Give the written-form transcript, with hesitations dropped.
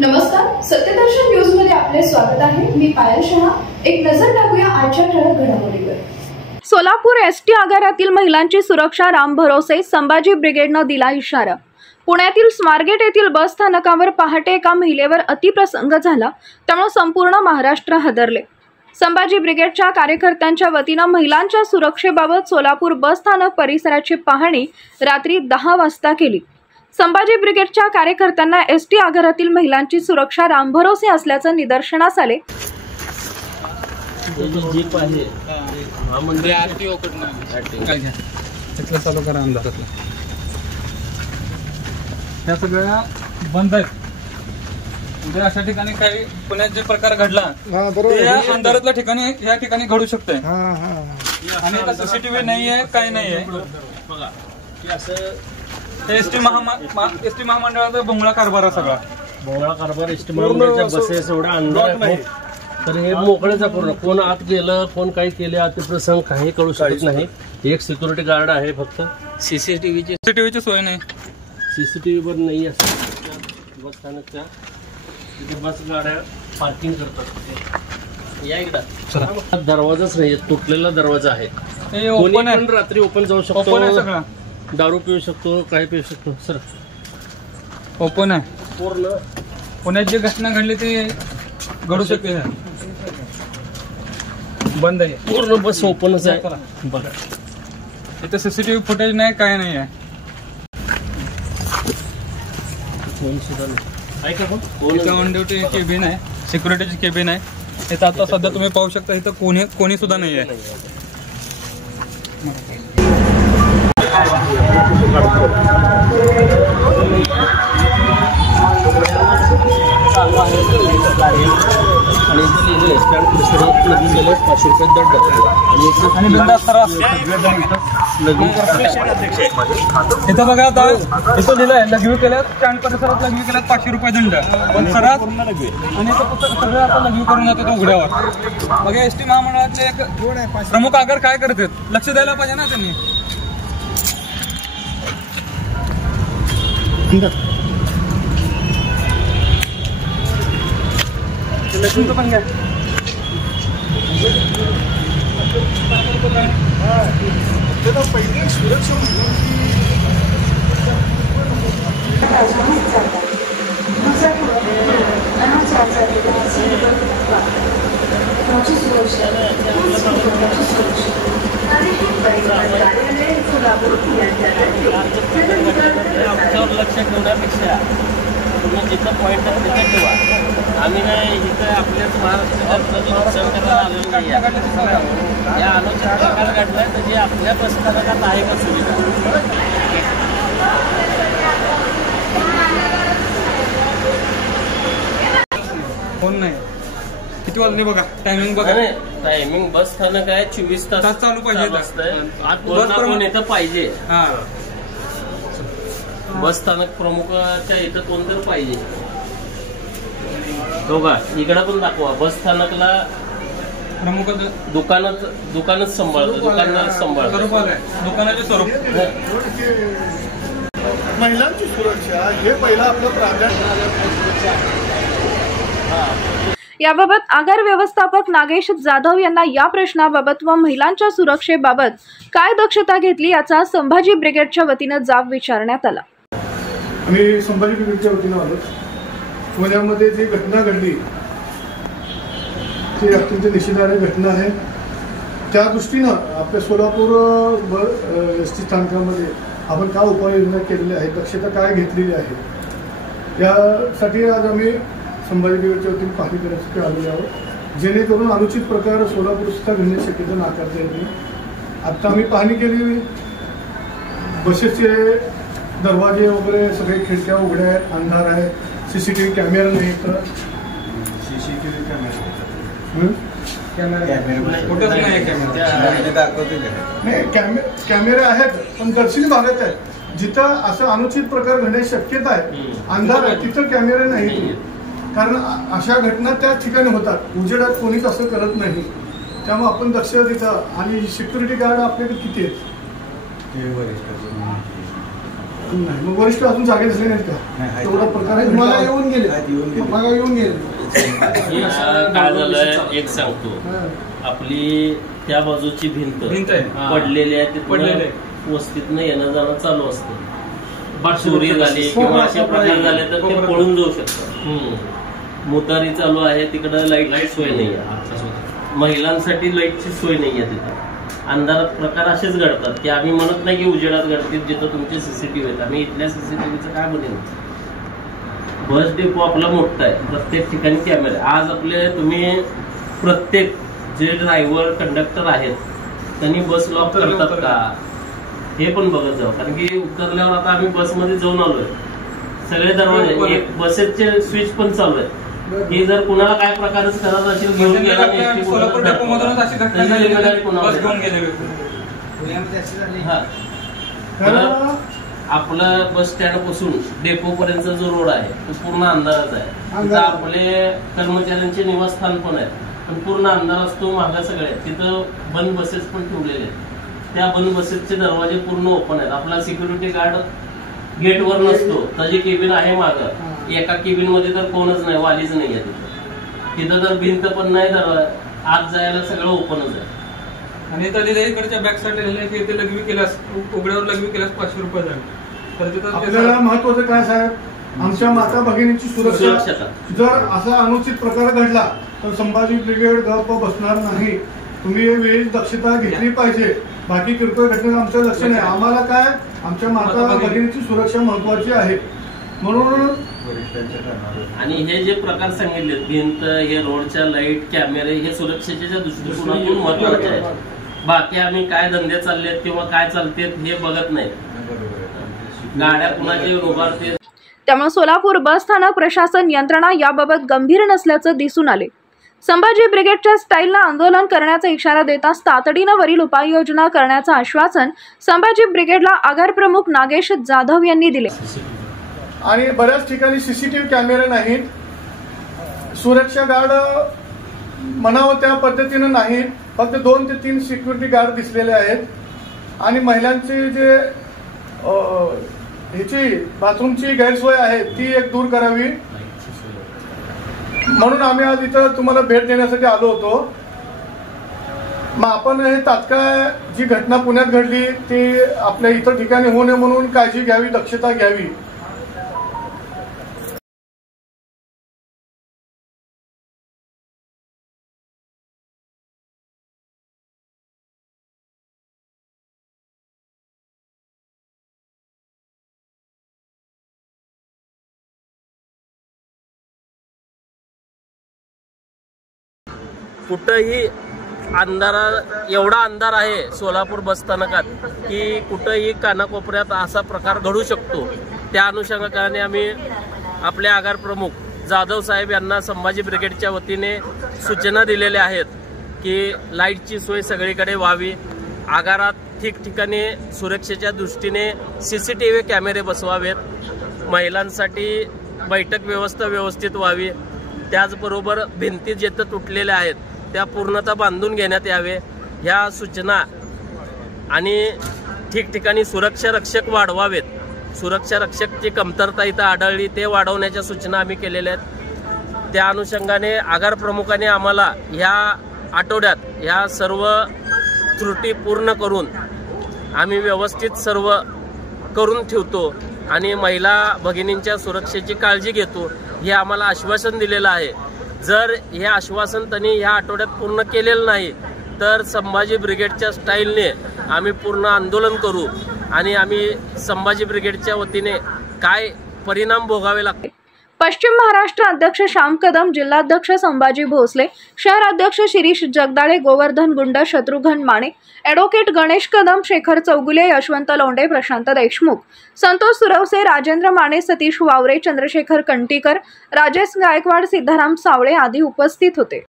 नमस्कार, सत्यदर्शन न्यूज मध्ये आपले स्वागत आहे। मी पायल शहा। एक नजर टाकूया आजच्या ठळक घडामोडीवर। सोलापूर एसटी आगारातील महिलांची सुरक्षा राम भरोसे संभाजी ब्रिगेडनं दिला इशारा। पुण्यातील स्मारगेट येथील बस स्थानकावर पहाटे एका महिलेवर अतिप्रसंग झाला, त्यामुळे संपूर्ण महाराष्ट्र हादरले। संभाजी ब्रिगेडच्या कार्यकर्त्यांच्या वतीनं महिलांच्या सुरक्षेबाबत सोलापूर बस स्थानक परिसराची पाहणी रात्री 10 वाजता केली। संभाजी ब्रिगेडच्या कार्यकर्त्यांना एसटी आगारातील महिलांची सुरक्षा रामभरोसे असल्याचं निदर्शनास आले। जीप आहे हा म्हणजे चालू करा अंधारातला ह्या सगळ्या बंद आहेत। उद्या अशा ठिकाणी काही पुण्यात जे प्रकार घडला ते अंधारातल्या ठिकाणी या ठिकाणी घडू शकते आणि सीसीटीव्ही नाहीये, काही नाहीये। बघा की असं एसटी महामंडळाचा भोंगळा कारभार आहे सगळा। भोंगळा कारभार एसटी महामंडळाच्या बसेस एवढा अंधार आहे तर हे मोकळेचा पूर्ण कोण आत गेलं कोण काही केले अतिप्रसंग काही कळू शकत नाही। एक सिक्युरिटी गार्ड आहे फक्त। सीसीटीव्हीची सोय नाही, सीसीटीव्ही वर नाही असं बस स्थानकच्या तिथे बस गाड्या पार्किंग करतात। या एकदा दरवाजाच नाही, तुटलेला दरवाजा आहे। कोणी पण रात्री ओपन जाऊ शकतो, दारू पिऊ शकतो, काही पिऊ शकतो। सर ओपन आहे पूर्ण। पुण्यात जी घटना घडली ती घडू शकते, बंद आहे पूर्ण बस ओपनच आहे। बघा इथं सीसीटीव्ही फुटेज नाही, काय नाही आहे। कोण सुद्धा नाही इथं ऑन ड्युटी केबिन आहे, सिक्युरिटीची केबिन आहे। इथं आता सध्या तुम्ही पाहू शकता इथं कोणी सुद्धा नाही आहे। इथं बघा आता इथं लिहिलंय लघवी केल्यात, स्टँड परिसरात लघवी केल्यात 500 रुपये दंड, पण सरात आणि सगळे आता लघवी करून जातात उघड्यावर। बघा एसटी महामंडळातले एक प्रमुख आगार काय करतात, लक्ष द्यायला पाहिजे ना त्यांनी। पण काय पहिली सुरक्षा लक्ष ठेवण्यापेक्षा तुम्ही जिथं पॉईंट आहे तिथं ठेवा। आम्ही नाही इथं आपल्याच महाराष्ट्रात नुकसान करायला आलेलो नाही। या अनुचित प्रकार घडलाय तर जे आपल्या प्रस्थानकात आहे का सुविधा कोण नाही। किती वाजले बघा, टायमिंग बघा। टायमिंग बस स्थानक आहे 24 तास चालू पाहिजे। आत कोण येतं पाहिजे। बस स्थानक प्रमुखाच्या इथं कोण तर पाहिजे। बघा इकडं पण दाखवा, बस स्थानकला प्रमुख दुकानच सांभाळतो, दुकानाचे स्वरूप। महिलांची सुरक्षा हे पहिला आपलं प्राधान्य। याबाबत आगार व्यवस्थापक नागेश जाधव यांना या प्रश्नाबाबत व महिलांच्या सुरक्षेबाबत काय दक्षता घेतली याचा संभाजी ब्रिगेडच्या वतीनं जाब विचारण्यात आला। आम्ही संभाजी ब्रिगेडच्या वतीनं आलो। पुण्यामध्ये जी घटना घडली ती अत्यंत निषेधार्ह घटना आहे। त्या दृष्टीनं आपल्या सोलापूर एसटी स्थानकामध्ये आपण काय उपाययोजना केलेल्या आहेत, दक्षता काय घेतलेली आहे, यासाठी आज आम्ही संभाजी ब्रिगेडच्या वतीने पाहणी करण्यासाठी आलेलो आहोत, जेणेकरून अनुचित प्रकार सोलापूर सुद्धा घडण्याची शक्यता नाकारता येत नाही। आता आम्ही पाहणी केली, बसेसचे दरवाजे वगैरे सगळे खिडक्या उघड्या आहेत, अंधार आहे, सीसीटीव्ही कॅमेरा नाही। तर सीसीटीव्ही कॅमेरे आहेत पण दर्शनी भागात आहेत, जिथं असं अनुचित प्रकार घडण्याची शक्यता आहे, अंधार आहे, तिथं कॅमेरे नाही। कारण अशा घटना त्या ठिकाणी होतात, उजेडात कोणीच असं करत नाही। त्यामुळे आपण दक्षता देता आणि सिक्युरिटी गार्ड आपल्याकडे किती आहेत नाही, मग वरिष्ठ अजून जागेत असले नाहीत का? तेवढा प्रकार आहे. मला येऊन गेले मला येऊन गेले. काय झालं एक सांगतो, आपली त्या बाजूची भिंत पडलेली आहे, तिथं वस्तीतनं येणं जाणं चालू असतं. चोरी झाली किंवा अशा प्रकार झाले तर ते पळून जाऊ शकतात. मोटारी चालू आहे, तिकडं लाईटची सोय नाही आहे, महिलांसाठी लाईटची सोय नाही आहे. तिथं अंधारात प्रकार असेच घडतात की आम्ही म्हणत नाही की उजेडात घडतील जिथं तुमचे सीसीटीव्ही आहेत. आम्ही इथल्या सीसीटीव्हीचं काय बनेल. बस डेपो आपला मोठा आहे, प्रत्येक ठिकाणी कॅमेरे. आज आपले तुम्ही प्रत्येक जे ड्रायव्हर कंडक्टर आहेत त्यांनी बस लॉक करतात का हे पण बघत जाऊ. कारण की उतरल्यावर आता आम्ही बसमध्ये जाऊन आलोय, सगळे दरवाजे एक बसेसचे स्विच पण चालू आहेत की जर कुणाला काय प्रकारच करत असेल घेऊन गेला आपलं बस स्टँड पासून डेपो पर्यंतचा जो रोड आहे तो पूर्ण अंधाराच आहे. तिथं आपले कर्मचाऱ्यांचे निवासस्थान पण आहे, पण पूर्ण अंधार असतो. मागं सगळे तिथं बंद बसेस पण ठेवलेले आहेत. त्या बंद बसेसचे दरवाजे पूर्ण ओपन आहेत. आपला सिक्युरिटी गार्ड गेटवर नसतो, त्याची केबिन आहे मागं. एका केबिन मध्ये तर कोणच नाही, वालीच नाही आहे तिथं तर भिंत पण नाही, तर आत जायला सगळं ओपनच आहे. आणि इकडच्या बॅक साईड लघवी केल्यास उघड्यावर लघवी केल्यास 500 रुपये झाले. तर तिथं आपल्याला महत्वाचं काय साहेब, आमच्या माता भगिनींची सुरक्षा. जर असा अनुचित प्रकार घडला तर संभाजी ब्रिगेड गप्प बसणार नाही. तुम्ही वेळेस दक्षता घेतली पाहिजे. बाकी किरकोळ घटनेत आमचं लक्ष नाही. आम्हाला काय, आमच्या माता भगिनींची सुरक्षा महत्वाची आहे. म्हणून आणि हे जे प्रकार सांगितले, भिंत, हे रोडच्या लाईट, कॅमेरे, हे सुरक्षेच्या दृष्टिकोनातून महत्वाचे आहे. बाकी आम्ही काय धंदे चाललेत किंवा काय चालतेत हे बघत नाही. गाड्या कुणाचे उभारते. त्यामुळे सोलापूर बस स्थानक प्रशासन यंत्रणा याबाबत गंभीर नसल्याचं दिसून आले. संभाजी ब्रिगेडच्या स्टाईलला आंदोलन करण्याचा इशारा देताच तातडीनं वरील उपाययोजना करण्याचं आश्वासन संभाजी ब्रिगेडला आगार प्रमुख नागेश जाधव यांनी दिले. आणि बऱ्याच ठिकाणी सीसीटीव्ही कॅमेरे नाहीत, सुरक्षा गार्ड म्हणावं त्या पद्धतीनं नाहीत. फक्त 2 ते 3 सिक्युरिटी गार्ड दिसलेले आहेत. आणि महिलांची जे ह्याची बाथरूमची गैरसोय आहे ती एक दूर करावी, म्हणून आम्ही आज इथं तुम्हाला भेट देण्यासाठी आलो होतो. मग आपण हे तात्काळ जी घटना पुण्यात घडली ती आपल्या इतर ठिकाणी होऊ नये म्हणून काळजी घ्यावी, दक्षता घ्यावी. कुठंही एवढा अंधार आहे सोलापूर बस स्थानकात की कुठंही कानाकोपऱ्यात असा प्रकार घडू शकतो. त्या अनुषंगाने आम्ही आपले आगार प्रमुख जाधव साहेब यांना संभाजी ब्रिगेडच्या वतीने सूचना दिलेल्या आहेत की लाईटची सोय सगळीकडे व्हावी. आगारात ठिकठिकाणी सुरक्षेच्या दृष्टीने सीसीटीव्ही कॅमेरे बसवावेत. महिलांसाठी बैठक व्यवस्था व्यवस्थित व्हावी. त्याचबरोबर भिंती जिथं तुटलेल्या आहेत त्या पूर्णतः बांधून घेण्यात यावे ह्या सूचना. आणि ठिकठिकाणी सुरक्षा रक्षक वाढवावेत. सुरक्षा रक्षकची कमतरता इथं आढळली ते वाढवण्याच्या सूचना आम्ही केलेल्या आहेत. त्या अनुषंगाने आगार प्रमुखाने आम्हाला ह्या आठवड्यात ह्या सर्व त्रुटी पूर्ण करून आम्ही व्यवस्थित सर्व करून ठेवतो आणि महिला भगिनींच्या सुरक्षेची काळजी घेतो हे आम्हाला आश्वासन दिलेलं आहे. जर हे आश्वासन त्यांनी ह्या आठवड्यात पूर्ण केलेलं नाही तर संभाजी ब्रिगेडच्या स्टाईलने आम्ही पूर्ण आंदोलन करू आणि आम्ही संभाजी ब्रिगेडच्या वतीने काय परिणाम भोगावे लागतील. पश्चिम महाराष्ट्र अध्यक्ष श्याम कदम, जिल्हाध्यक्ष संभाजी भोसले, शहराध्यक्ष शिरीष जगदाळे, गोवर्धन गुंड, शत्रुघ्न माने, ॲडव्होकेट गणेश कदम, शेखर चौगुले, यशवंत लोंढे, प्रशांत देशमुख, संतोष सुरवसे, राजेंद्र माने, सतीश वावरे, चंद्रशेखर कंटीकर, राजेश गायकवाड, सिद्धाराम सावळे आदी उपस्थित होते.